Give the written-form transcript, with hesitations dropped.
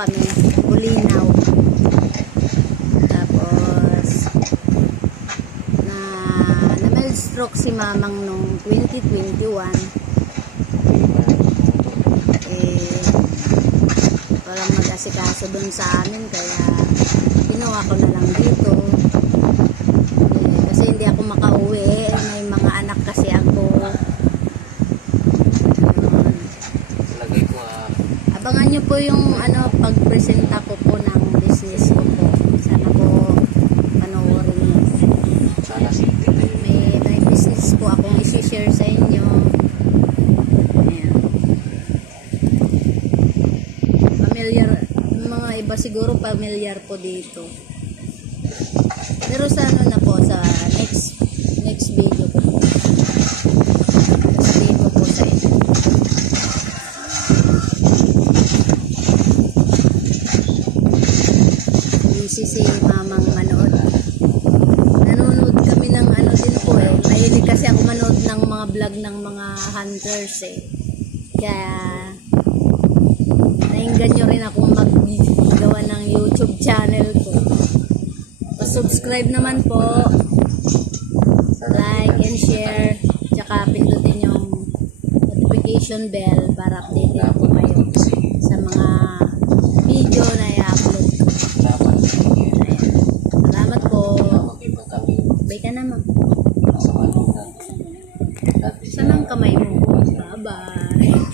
kami, Bulinaw. Tapos na mild stroke si mamang nung 2021. Walang mag-asikaso dun sa amin, kaya ginawa ko na lang dito. Kasi hindi ako makauwi, may mga anak kasi ako. Abangan nyo po yung pagpresenta ko po ng business ko po. Sana po panoorin nyo. May business po akong isi-share sa inyo. Ayan. Familiar, mga iba siguro familiar po dito. Pero sa na po, sa next video ko po. Sabihin ko po sa inyo. Busy si mamang manood. Nanonood kami ng din po eh. Mahilig kasi ako manood ng mga vlog ng mga hunters eh. Kaya nainggan nyo rin akong maggawa ng YouTube channel ko. Pa-subscribe naman po. Like and share. Tsaka pindutin yung notification bell para updated po kayo sa mga video na i-upload ko. Salamat po. Bye ka naman. Saan ang kamay mo? Bye-bye.